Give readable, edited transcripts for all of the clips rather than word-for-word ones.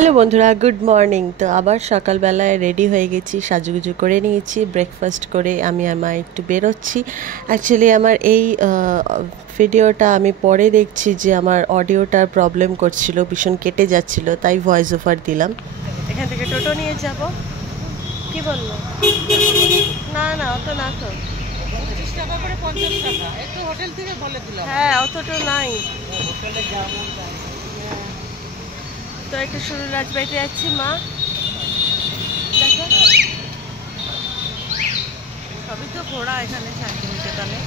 Hello বন্ধুরা, good morning. তো আবার সকালবেলায় রেডি হয়ে গেছি, সাজুগুজু করে নিয়েছি, ব্রেকফাস্ট করে আমি একটু বেরোচ্ছি। অ্যাকচুয়ালি আমার এই ভিডিওটা আমি পরে দেখছি যে আমার অডিওটার প্রবলেম করছিল, ভীষণ কেটে যাচ্ছিল, তাই ভয়েস ওভার দিলাম। এখান থেকে টোটো নিয়ে যাব। কি বললো? না না, অত না তো। 25 টাকা করে 50 টাকা। একটু হোটেল থেকে বলে দিলাম। হ্যাঁ, অতটা নাই। হোটেলে যাবো তো একটু শুরু রাজবাড়িতে যাচ্ছি। মা দেখো, সবই তো ঘোরা এখানে শান্তিনিকেতনে।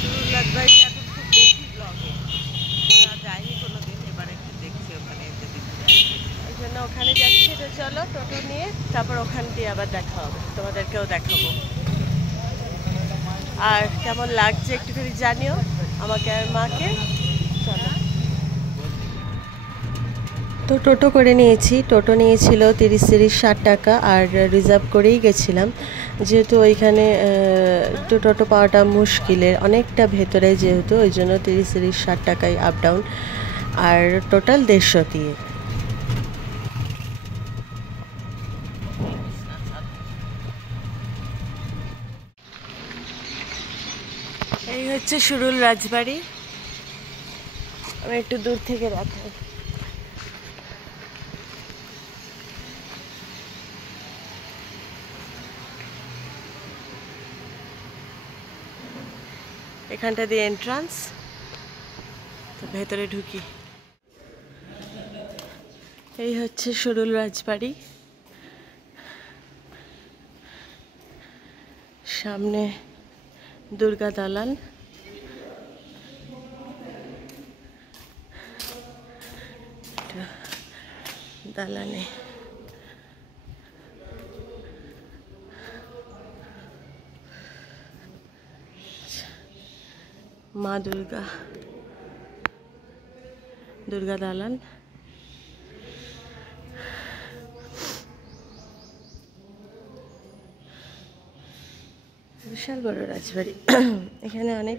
শুরুর রাজবাড়িতে এখন খুব বেশি ব্লগে যাইনি কোনোদিন, এবার একটু দেখছি ওখানে এসে দেখতে। এই জন্য ওখানে যাচ্ছি। তো চলো টোটো নিয়ে, তারপর ওখান দিয়ে আবার দেখা হবে, তোমাদেরকেও দেখাবো। আর কেমন লাগছে একটুখানি জানিও আমাকে আর মাকে। চলো। তো টোটো করে নিয়েছি। টোটো নিয়েছিল 30-60 টাকা, আর রিজার্ভ করেই গেছিলাম, যেহেতু ওইখানে একটু টোটো পাওয়াটা মুশকিলের, অনেকটা ভেতরে যেহেতু, ওই জন্য 30-60 টাকায় আপ ডাউন, আর টোটাল 150 দিয়ে। এই হচ্ছে সুরুল রাজবাড়ি। আমি একটু দূর থেকে দেখাই। এখানটা দিয়ে এন্ট্রান্স। তো ভেতরে ঢুকি। এই হচ্ছে সুরুল রাজবাড়ি। সামনে দুর্গা দালান। দালানে মা দুর্গা, দুর্গা দালান। বিশাল বড় রাজবাড়ি। এখানে অনেক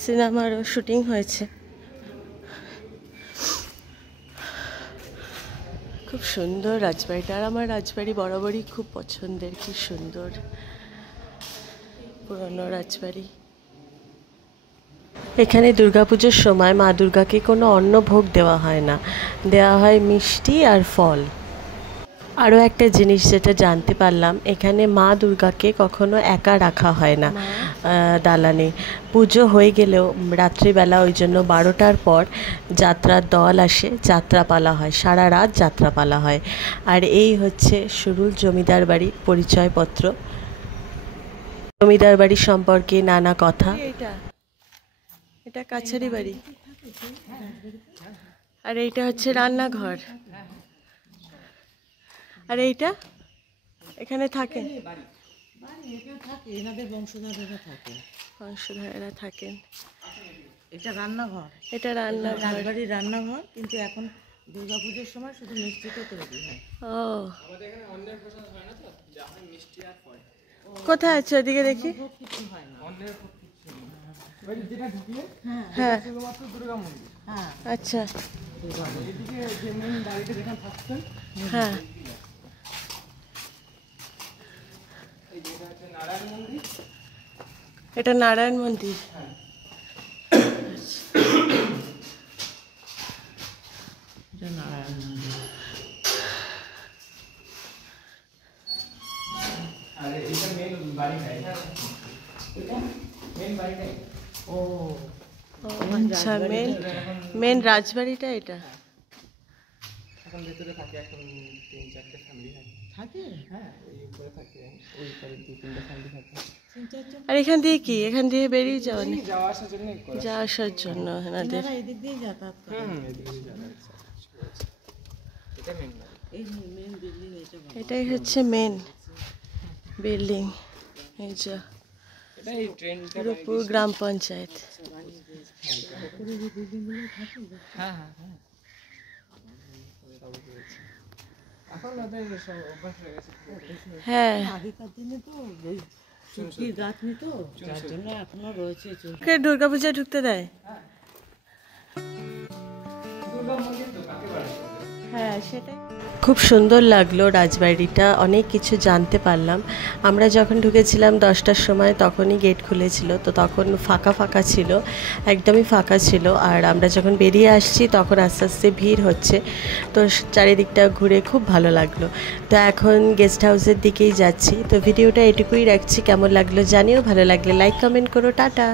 সিনেমারও শুটিং হয়েছে। খুব সুন্দর রাজবাড়িটা, আর আমার রাজবাড়ি বরাবরই খুব পছন্দের। কি সুন্দর পুরনো রাজবাড়ি। এখানে দুর্গাপুজোর সময় মা দুর্গাকে কোনো অন্ন ভোগ দেওয়া হয় না, দেওয়া হয় মিষ্টি আর ফল। আরও একটা জিনিস যেটা জানতে পারলাম, এখানে মা দুর্গাকে কখনো একা রাখা হয় না দালানে। পুজো হয়ে গেলেও রাত্রিবেলা, ওই জন্য 12টার পর যাত্রার দল আসে, যাত্রাপালা হয়, সারা রাত যাত্রাপালা হয়। আর এই হচ্ছে সুরুল জমিদার বাড়ির পরিচয়পত্র। জমিদার বাড়ি সম্পর্কে নানা কথা। এটা কাছারি বাড়ি, আর এইটা হচ্ছে রান্নাঘর। আর এইটা এখানে থাকেন, বংশধরেরা থাকেন। এটা রান্নাঘর, এটা রান্নাঘর, রাজবাড়ির রান্নাঘর। কিন্তু এখন দুর্গাপুজোর সময় শুধু মিষ্টিটা তৈরি হয়। ও, কোথায় আছে ওদিকে দেখি। কিছু হয় না। হ্যাঁ, শুধুমাত্র দুর্গা মন্দির। হ্যাঁ, আচ্ছা, এদিকে যে মেন বাড়িতে যেখানে থাকছেন, হ্যাঁ। নারায়ণ মন্দির। এটা নারায়ণ মন্দির। এটা নারায়ণ মন্দির। আর এটা মেন বাড়িটাই। এটা মেন বাড়িটাই। ও, আচ্ছা, মেন রাজবাড়িটা এটা। এখন ভেতরে থাকে, এখন 3-4টে ফ্যামিলি থাকে। হ্যাঁ, এই উপরে থাকে, ওই উপরে 2-3টে ফ্যামিলি থাকে। আর এখান দিয়ে কি, এখান দিয়ে বেরিয়ে যাওয়া নেই? যাওয়া আসার জন্য যাওয়া আসার জন্য এনাদের। এদিক দিয়ে যাতায়াত করে। এদিক দিয়ে যাতায়াত। এটা মেন বাড়ি। এই মেন বিল্ডিং এটাই হচ্ছে মেন বিল্ডিং। এই যে এটা এই ট্রেনটা রূপপুর গ্রাম পঞ্চায়েত। হ্যাঁ হ্যাঁ হ্যাঁ। এখন ওদের সব অভ্যাস হয়ে গেছে। হ্যাঁ, আগেকার দিনে তো চুকির গাছ নিত, যার জন্য এখনো রয়েছে। দুর্গাপূজা ঢুকতে দেয়? দুর্গা মন্দির তো কাকে বাড়ি? হ্যাঁ সেটাই। খুব সুন্দর লাগলো রাজবাড়িটা, অনেক কিছু জানতে পারলাম। আমরা যখন ঢুকেছিলাম 10টার সময় তখনই গেট খুলেছিল, তো তখন ফাঁকা ফাঁকা ছিল, একদমই ফাঁকা ছিল। আর আমরা যখন বেরিয়ে আসছি তখন আস্তে আস্তে ভিড় হচ্ছে, তো চারিদিকটা ঘুরে খুব ভালো লাগলো। তো এখন গেস্ট হাউসের দিকেই যাচ্ছি। তো ভিডিওটা এটুকুই রাখছি, কেমন লাগলো জানিও, ভালো লাগলে লাইক কমেন্ট করো, টাটা।